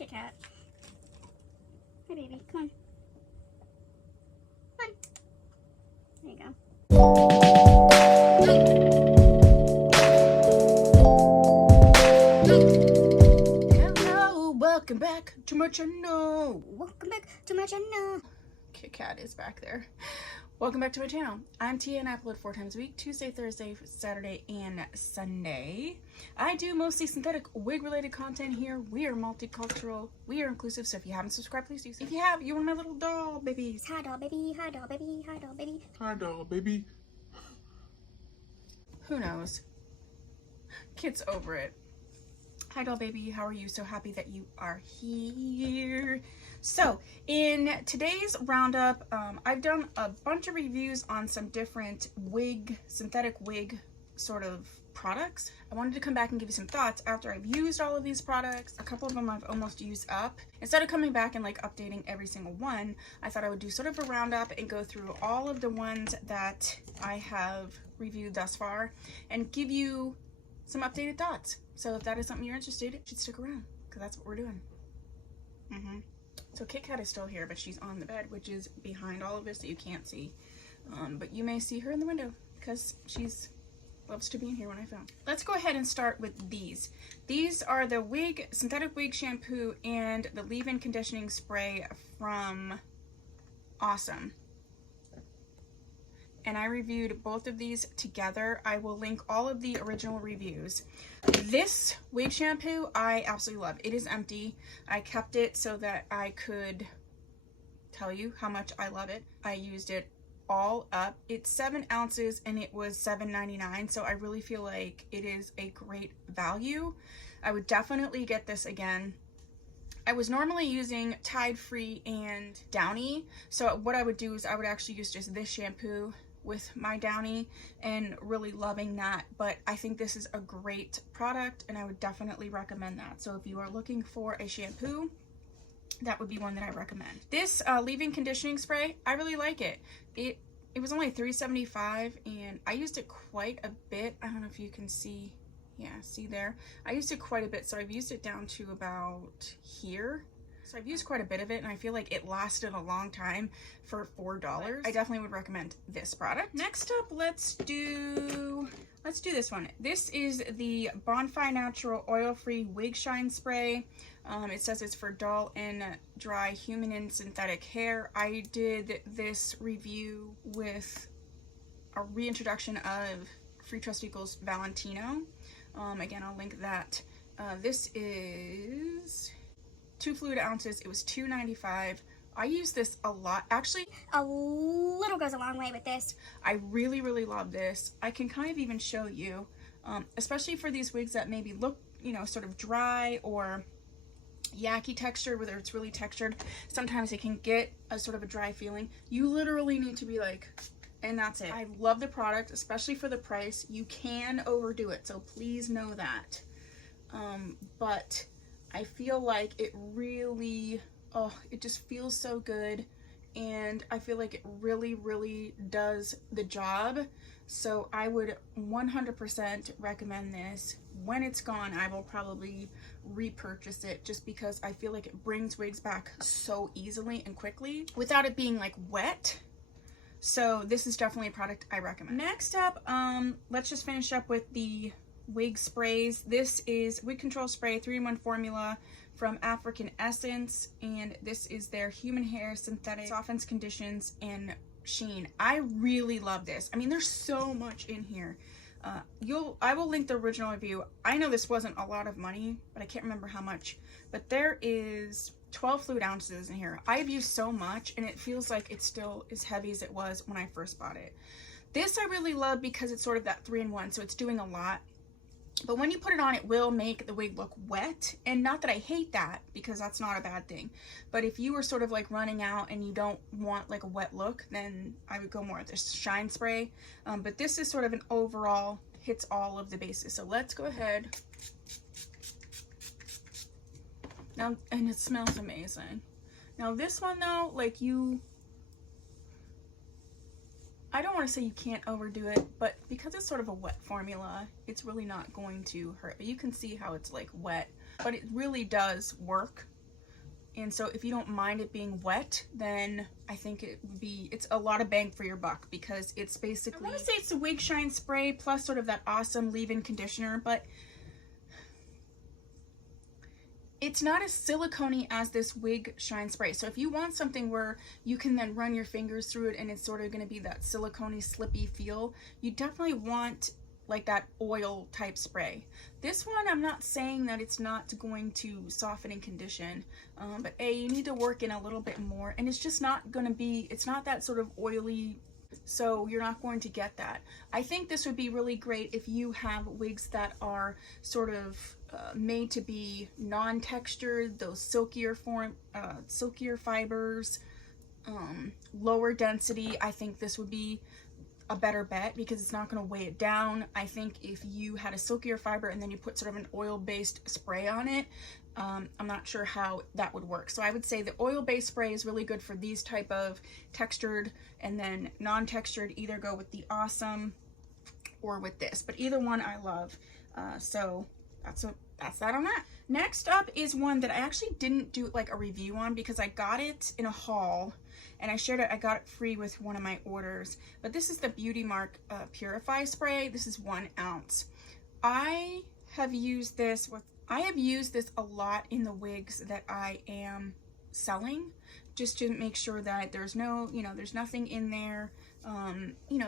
Kit Kat. Hi, baby. Come on. Come on. There you go. Hello, welcome back to my channel. Welcome back to my channel. Kit Kat is back there. Welcome back to my channel. I'm Tia and I upload 4 times a week, Tuesday, Thursday, Saturday, and Sunday. I do mostly synthetic wig related content here. We are multicultural, we are inclusive, so if you haven't subscribed, please do so. If you have, you're my little doll babies. Hi, doll baby. Hi, doll baby. Hi, doll baby. Hi, doll baby. Who knows? Kids over it. Hi doll baby, how are you? So happy that you are here. So in today's roundup, I've done a bunch of reviews on some different synthetic wig sort of products. I wanted to come back and give you some thoughts after I've used all of these products. A couple of them I've almost used up. Instead of coming back and like updating every single one, I thought I would do sort of a roundup and go through all of the ones that I have reviewed thus far and give you some updated thoughts. So if that is something you're interested in, you should stick around because that's what we're doing. So Kit Kat is still here, but she's on the bed, which is behind all of this that you can't see. But you may see her in the window because she's loves to be in here when I film. Let's go ahead and start with these. These are the synthetic wig shampoo and the leave-in conditioning spray from Awesome. And I reviewed both of these together. I will link all of the original reviews. This wig shampoo I absolutely love. It is empty. I kept it so that I could tell you how much I love it. I used it all up. It's 7 ounces and it was $7.99, so I really feel like it is a great value. I would definitely get this again. I was normally using Tide Free and Downy, so what I would do is I would actually use just this shampoo with my Downy and really loving that, but I think this is a great product and I would definitely recommend that. So if you are looking for a shampoo, that would be one that I recommend. This leave-in conditioning spray, I really like it. It was only $3.75 and I used it quite a bit. I don't know if you can see. Yeah, see there? I used it quite a bit, so I've used it down to about here. So I've used quite a bit of it and I feel like it lasted a long time for $4. I definitely would recommend this product. Next up, let's do this one. This is the Bonfire Natural Oil-Free Wig Shine Spray. It says it's for dull and dry human and synthetic hair. I did this review with a reintroduction of Free Trust Equals Valentino. Again, I'll link that. This is 2 fluid ounces. It was $2.95. I use this a lot. Actually, A little goes a long way with this. I really, really love this. I can kind of even show you, especially for these wigs that maybe look, you know, sort of dry or yucky texture, whether it's really textured. Sometimes it can get a sort of a dry feeling. You literally need to be like, and that's it. I love the product, especially for the price. You can overdo it, so please know that. But I feel like it really, it just feels so good. And I feel like it really, really does the job. So I would 100% recommend this. When it's gone, I will probably repurchase it just because I feel like it brings wigs back so easily and quickly without it being like wet. So this is definitely a product I recommend. Next up, let's just finish up with the wig sprays. This is Wig Control Spray 3-in-1 formula from African Essence, and this is their human hair synthetic softens, conditions, and sheen. I really love this. I mean, there's so much in here. I will link the original review. I know this wasn't a lot of money, but I can't remember how much, but there is 12 fluid ounces in here. I've used so much and it feels like it's still as heavy as it was when I first bought it. This I really love because it's sort of that 3-in-1, so it's doing a lot. But when you put it on, it will make the wig look wet. And not that I hate that, because that's not a bad thing. But if you were sort of like running out and you don't want like a wet look, then I would go more with this shine spray. But this is sort of an overall, hits all of the bases. So let's go ahead. Now, and it smells amazing. Now this one though, like I don't want to say you can't overdo it, but because it's sort of a wet formula, it's really not going to hurt. You can see how it's like wet, but it really does work. And so if you don't mind it being wet, then I think it's a lot of bang for your buck, because it's basically, I want to say it's a wig shine spray plus sort of that awesome leave-in conditioner, but it's not as silicone-y as this wig shine spray. So if you want something where you can then run your fingers through it and it's sort of going to be that silicone-y slippy feel, you definitely want like that oil type spray. This one, I'm not saying that it's not going to soften and condition, but you need to work in a little bit more, and it's just not going to be, it's not that sort of oily, so you're not going to get that. I think this would be really great if you have wigs that are sort of made to be non-textured, those silkier fibers, lower density. I think this would be a better bet because it's not going to weigh it down. I think if you had a silkier fiber and then you put sort of an oil-based spray on it, I'm not sure how that would work. So I would say the oil-based spray is really good for these type of textured, and then non-textured, either go with the Awesome or with this. But either one I love. So that's that on that. Next up is one that I actually didn't do like a review on because I got it in a haul and I shared it. I got it free with one of my orders. But this is the Beauty Mark Purify Spray. This is 1 ounce. I have used this a lot in the wigs that I am selling, just to make sure that there's no, there's nothing in there.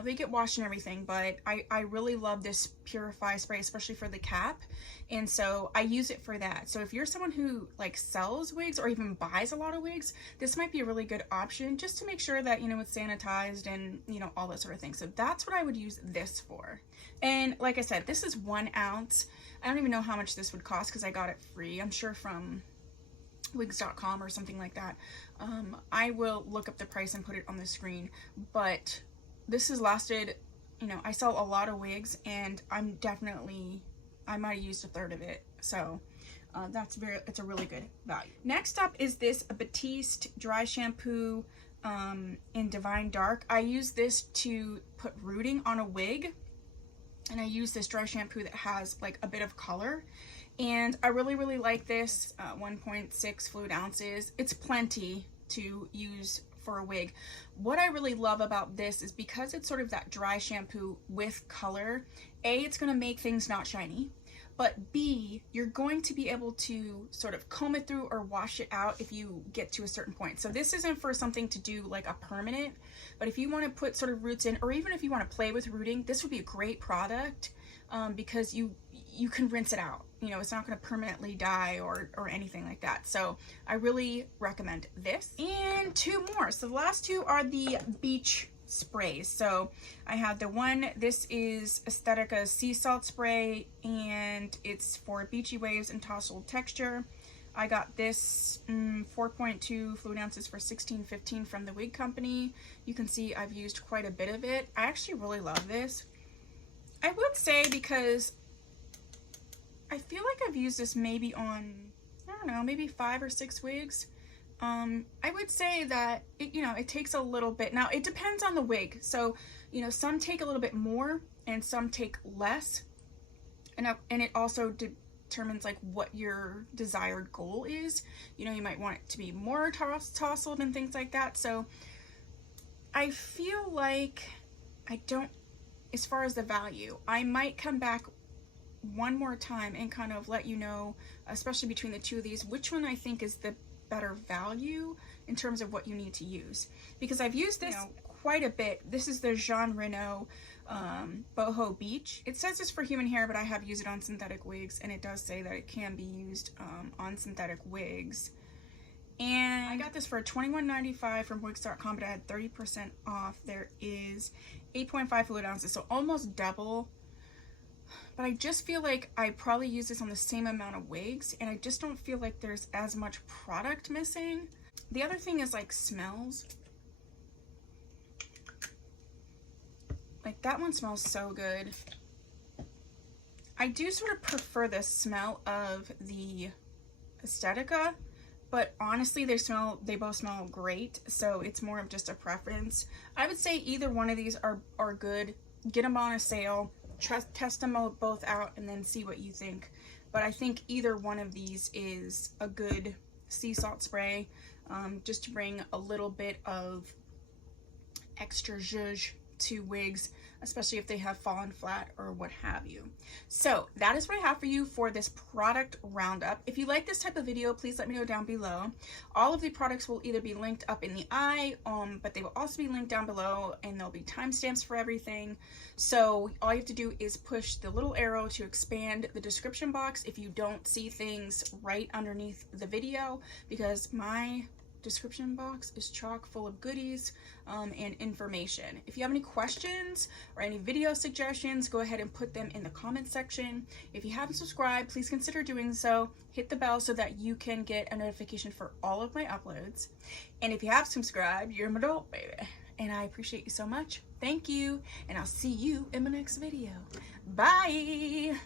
They get washed and everything, but I really love this Purify spray, especially for the cap. And so I use it for that. So if you're someone who like sells wigs or even buys a lot of wigs, this might be a really good option just to make sure that, it's sanitized and, all that sort of thing. So that's what I would use this for. And like I said, this is 1 ounce. I don't even know how much this would cost because I got it free. I'm sure from wigs.com or something like that. I will look up the price and put it on the screen, but this has lasted, I sell a lot of wigs, and I might have used a third of it. So it's a really good value. Next up is this Batiste dry shampoo in Divine Dark. I use this to put rooting on a wig, and I use this dry shampoo that has like a bit of color. And I really, really like this, 1.6 fluid ounces. It's plenty to use for a wig. What I really love about this is because it's sort of that dry shampoo with color, A, it's going to make things not shiny, but B, you're going to be able to sort of comb it through or wash it out if you get to a certain point. So this isn't for something to do like a permanent, but if you want to put sort of roots in, or even if you want to play with rooting, this would be a great product because you can rinse it out. It's not going to permanently dye or anything like that. So I really recommend this. And 2 more. So the last 2 are the beach sprays. So I have the one, this is Aesthetica's Sea Salt Spray, and it's for beachy waves and tousled texture. I got this 4.2 fluid ounces for $16.15 from the Wig Company. You can see I've used quite a bit of it. I actually really love this. I would say because I feel like I've used this maybe on, I don't know, maybe 5 or 6 wigs. I would say that it takes a little bit. Now it depends on the wig. So, some take a little bit more and some take less. And it also determines like what your desired goal is. You might want it to be more tousled and things like that. So I feel like as far as the value, I might come back one more time and kind of let you know, especially between the 2 of these, which one I think is the better value in terms of what you need to use. Because I've used this quite a bit. This is the Jean Reno Boho Beach. It says it's for human hair, but I have used it on synthetic wigs, and it does say that it can be used on synthetic wigs. And I got this for $21.95 from wigs.com, but I had 30% off. There is 8.5 fluid ounces, so almost double. But I just feel like I probably use this on the same amount of wigs, and I just don't feel like there's as much product missing. The other thing is like smells. Like that one smells so good. I do sort of prefer the smell of the Aesthetica, but honestly they both smell great, so it's more of just a preference. I would say either one of these are good. Get them on a sale. Test them both out and then see what you think. But I think either one of these is a good sea salt spray, just to bring a little bit of extra zhuzh to wigs, especially if they have fallen flat or what have you. So that is what I have for you for this product roundup. If you like this type of video, please let me know down below. All of the products will either be linked up in the eye, but they will also be linked down below, and there'll be timestamps for everything. So all you have to do is push the little arrow to expand the description box if you don't see things right underneath the video, because my description box is chock full of goodies and information. If you have any questions or any video suggestions, go ahead and put them in the comment section. If you haven't subscribed, please consider doing so. Hit the bell so that you can get a notification for all of my uploads. And if you have subscribed, you're an adult, baby. And I appreciate you so much. Thank you, and I'll see you in my next video. Bye!